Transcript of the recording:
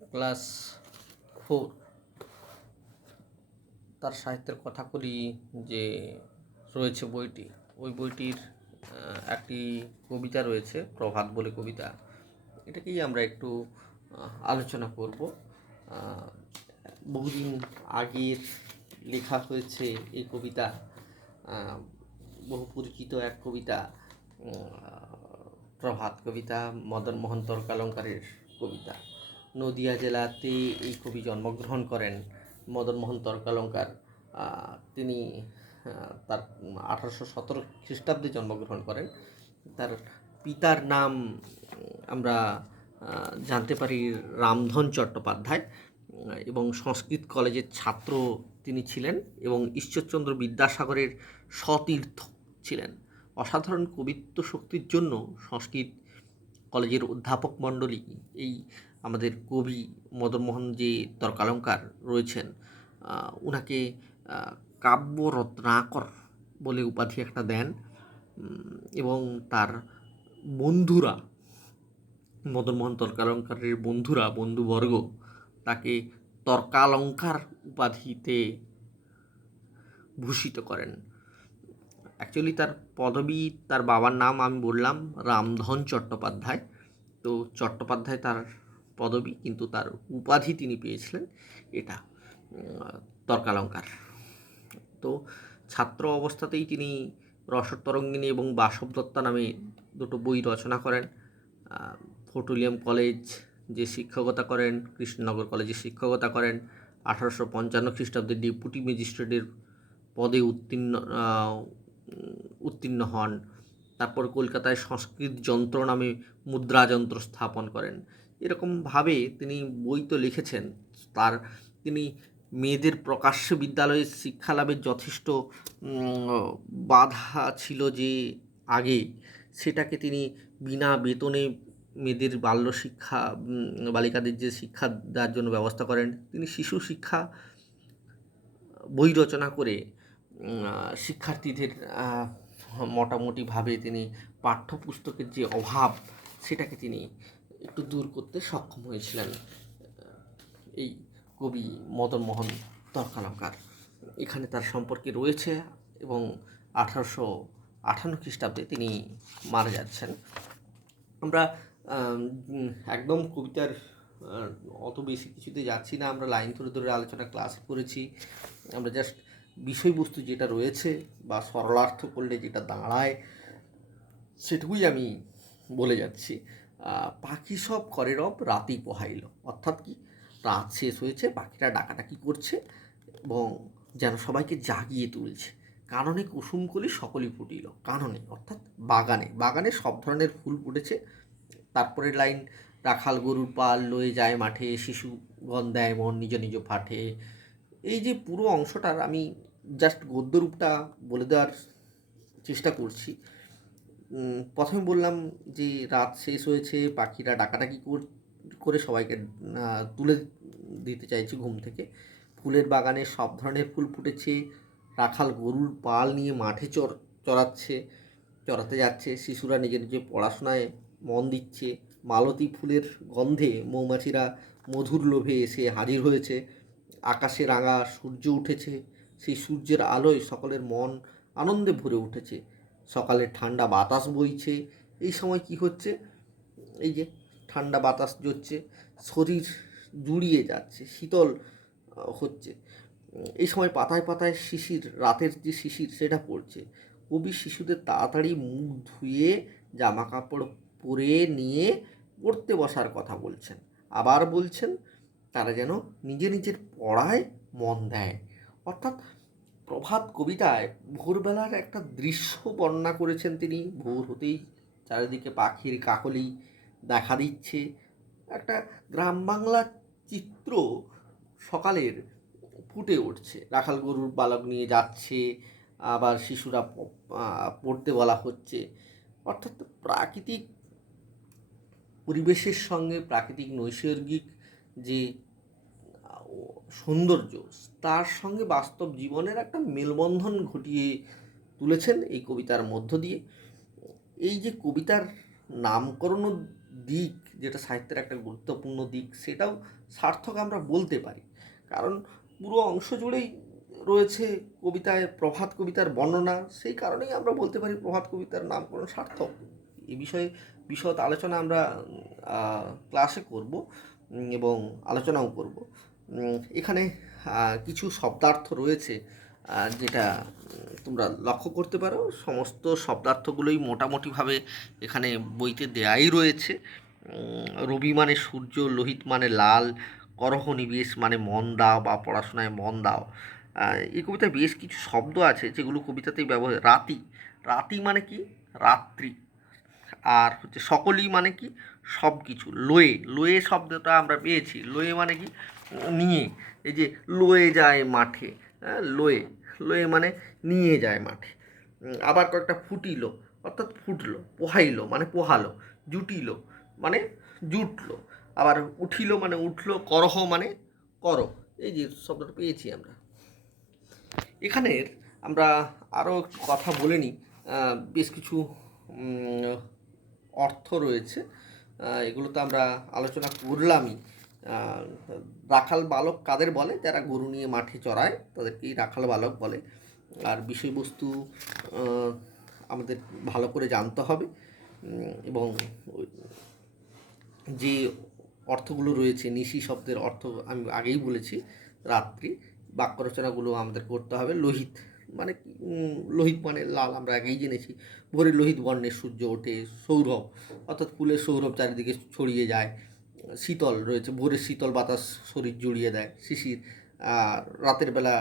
Class 4 তার সাহিত্যের কথাকলি যে রয়েছে বইটি, ওই বইটির একটি কবিতা রয়েছে, প্রভাত বলে কবিতা। এটাকেই আমরা একটু আলোচনা করব। বহুদিন আগের লেখা হয়েছে এই কবিতা, বহু পরিচিত এক কবিতা, প্রভাত কবিতা, মদন মোহন তর্কালঙ্কারের কবিতা। নদিয়া জেলাতে এই কবি জন্মগ্রহণ করেন, মদন মোহন তর্কালঙ্কার। তিনি তার 1817 খ্রিস্টাব্দে জন্মগ্রহণ করেন। তার পিতার নাম আমরা জানতে পারি রামধন চট্টোপাধ্যায়, এবং সংস্কৃত কলেজের ছাত্র তিনি ছিলেন এবং ঈশ্বরচন্দ্র বিদ্যাসাগরের সতীর্থ ছিলেন। অসাধারণ কবিত্ব শক্তির জন্য সংস্কৃত কলেজের অধ্যাপক মণ্ডলী এই আমাদের কবি মদনমোহন যে তর্কালঙ্কার রয়েছেন, ওনাকে কাব্য রত্নাকর বলে উপাধি একটা দেন, এবং তার বন্ধুরা, মদনমোহন তর্কালঙ্কারের বন্ধুবর্গ তাকে তর্কালঙ্কার উপাধিতে ভূষিত করেন। অ্যাকচুয়ালি তার পদবী, তার বাবার নাম আমি বললাম রামধন চট্টোপাধ্যায়, তো চট্টোপাধ্যায় তার পদবী, কিন্তু তার উপাধি তিনি পেয়েছিলেন এটা তর্কালঙ্কার। তো ছাত্র অবস্থাতেই তিনি রসতরঙ্গিনী এবং বাসবদত্তা নামে দুটো বই রচনা করেন। ফোর্ট উইলিয়াম কলেজ যে শিক্ষকতা করেন, কৃষ্ণনগর কলেজে শিক্ষকতা করেন। 1855 খ্রিস্টাব্দে ডেপুটি ম্যাজিস্ট্রেটের পদে উত্তীর্ণ হন। তারপর কলকাতায় সংস্কৃত যন্ত্র নামে মুদ্রা যন্ত্র স্থাপন করেন। এরকমভাবে তিনি বই তো লিখেছেন। তিনি মেয়েদের প্রকাশ্য বিদ্যালয়ে শিক্ষালাভের যথেষ্ট বাধা ছিল যে আগে, সেটাকে তিনি বিনা বেতনে মেয়েদের বাল্যশিক্ষা, বালিকাদের যে শিক্ষা দেওয়ার জন্য ব্যবস্থা করেন। তিনি শিশু শিক্ষা বই রচনা করে শিক্ষার্থীদের মোটামুটিভাবে তিনি পাঠ্যপুস্তকের যে অভাব, সেটাকে তিনি একটু দূর করতে সক্ষম হয়েছিলেন এই কবি মদনমোহন তর্কালঙ্কার। এখানে তার সম্পর্কে রয়েছে, এবং 1858 খ্রিস্টাব্দে তিনি মারা যাচ্ছেন। আমরা একদম কবিতার অত বেশি কিছুতে যাচ্ছি না, আমরা লাইন ধরে ধরে আলোচনা ক্লাস করেছি। আমরা জাস্ট বিষয়বস্তু যেটা রয়েছে বা সরলার্থ করলে যেটা দাঁড়ায় সেটুকুই আমি বলে যাচ্ছি। পাখি সব করে রব রাতি পোহাইল, অর্থাৎ কি, রাত শেষ হয়েছে, পাখিরা ডাকাডাকি করছে এবং যেন সবাইকে জাগিয়ে তুলছে। কাননে কুসুমকলি সকলই ফুটিল, কাননে অর্থাৎ বাগানে সব ধরনের ফুল ফুটেছে। তারপরের লাইন, রাখাল গরুর পাল লয়ে যায় মাঠে, শিশুগণ দেয় মন নিজ নিজ পাঠে। এই যে পুরো অংশটার আমি জাস্ট গদ্যরূপটা বলে দেওয়ার চেষ্টা করছি। প্রথমে বললাম যে রাত শেষ হয়েছে, পাখিরা ডাকাডাকি করে সবাইকে তুলে দিতে চাইছে ঘুম থেকে। ফুলের বাগানে সব ধরনের ফুল ফুটেছে। রাখাল গরুর পাল নিয়ে মাঠে চড়াতে যাচ্ছে। শিশুরা নিজের নিজের পড়াশোনায় মন দিচ্ছে। মালতী ফুলের গন্ধে মৌমাছিরা মধুর লোভে এসে হাজির হয়েছে। আকাশে রাঙা সূর্য উঠেছে, সেই সূর্যের আলোয় সকলের মন আনন্দে ভরে উঠেছে। সকালে ঠান্ডা বাতাস বইছে। এই সময় কি হচ্ছে, এই যে ঠান্ডা বাতাস জড়ছে, শরীর জুড়িয়ে যাচ্ছে, শীতল হচ্ছে। এই সময় পাতায় পাতায় রাতের যে শিশির সেটা পড়ছে। কবি শিশুদের তাড়াতাড়ি মুখ ধুয়ে জামা কাপড় পরে নিয়ে পড়তে বসার কথা বলছেন। আবার বলছেন তারা যেন নিজের পড়ায় মন দেয়। অর্থাৎ প্রভাত কবিতায় ভোরবেলার একটা দৃশ্য বর্ণনা করেছেন তিনি। ভোর হতেই চারিদিকে পাখির কাকলি দেখা দিচ্ছে, একটা গ্রাম বাংলার চিত্র সকালের ফুটে উঠছে। রাখাল গরুর বালক নিয়ে যাচ্ছে, আবার শিশুরা পড়তে বলা হচ্ছে। অর্থাৎ প্রাকৃতিক পরিবেশের সঙ্গে প্রাকৃতিক নৈসর্গিক যে সৌন্দর্য, তার সঙ্গে বাস্তব জীবনের একটা মেলবন্ধন ঘটিয়ে তুলেছেন এই কবিতার মধ্য দিয়ে। এই যে কবিতার নামকরণ দিক যেটা সাহিত্যের একটা গুরুত্বপূর্ণ দিক, সেটাও সার্থক আমরা বলতে পারি। কারণ পুরো অংশ জুড়েই রয়েছে কবিতায় প্রভাত কবিতার বর্ণনা, সেই কারণেই আমরা বলতে পারি প্রভাত কবিতার নামকরণ সার্থক। এ বিষয়ে বিশদ আলোচনা আমরা ক্লাসে করব এবং আলোচনাও করব। এখানে কিছু শব্দার্থ রয়েছে যেটা তোমরা লক্ষ্য করতে পারো। সমস্ত শব্দার্থগুলোই মোটামুটিভাবে এখানে বইতে দেয়াই রয়েছে। রবি মানে সূর্য, লোহিত মানে লাল, করহ নিবেশ মানে মন দাও বা পড়াশোনায় মন দাও। এই কবিতায় বেশ কিছু শব্দ আছে যেগুলো কবিতাতেই ব্যবহার। রাতি, রাতি মানে কি? রাত্রি। আর হচ্ছে সকলই মানে কি? সব কিছু। লয়ে, লয়ে শব্দটা আমরা পেয়েছি। লয়ে মানে কি? নিয়ে। এই যে লয়ে যায় মাঠে, হ্যাঁ, লয়ে, লয়ে মানে নিয়ে যায় মাঠে। আবার কয়েকটা ফুটিল, অর্থাৎ ফুটলো। পোহাইলো মানে পোহালো। জুটিল মানে জুটলো। আবার উঠিল মানে উঠলো। করহ মানে করো। এই যে শব্দটা পেয়েছি আমরা। এখানের আমরা আরও একটু কথা বলে নিই। বেশ কিছু অর্থ রয়েছে, এগুলো তো আমরা আলোচনা করলামই। রাখাল বালক কাদের বলে? যারা গরু নিয়ে মাঠে চড়ায় তাদেরকেই রাখাল বালক বলে। আর বিষয়বস্তু আমাদের ভালো করে জানতে হবে এবং যে অর্থগুলো রয়েছে, নিশি শব্দের অর্থ আমি আগেই বলেছি, রাত্রি। বাক্য রচনাগুলো আমাদের করতে হবে। লোহিত মানে লোহিত মানে লাল, আমরা আগেই জেনেছি। ভোরে লোহিত বর্ণের সূর্য ওঠে। সৌরভ অর্থাৎ ফুলের সৌরভ চারিদিকে ছড়িয়ে যায়। শীতল রয়েছে, ভোরের শীতল বাতাস শরীর জুড়িয়ে দেয়। শিশির, আর রাতের বেলা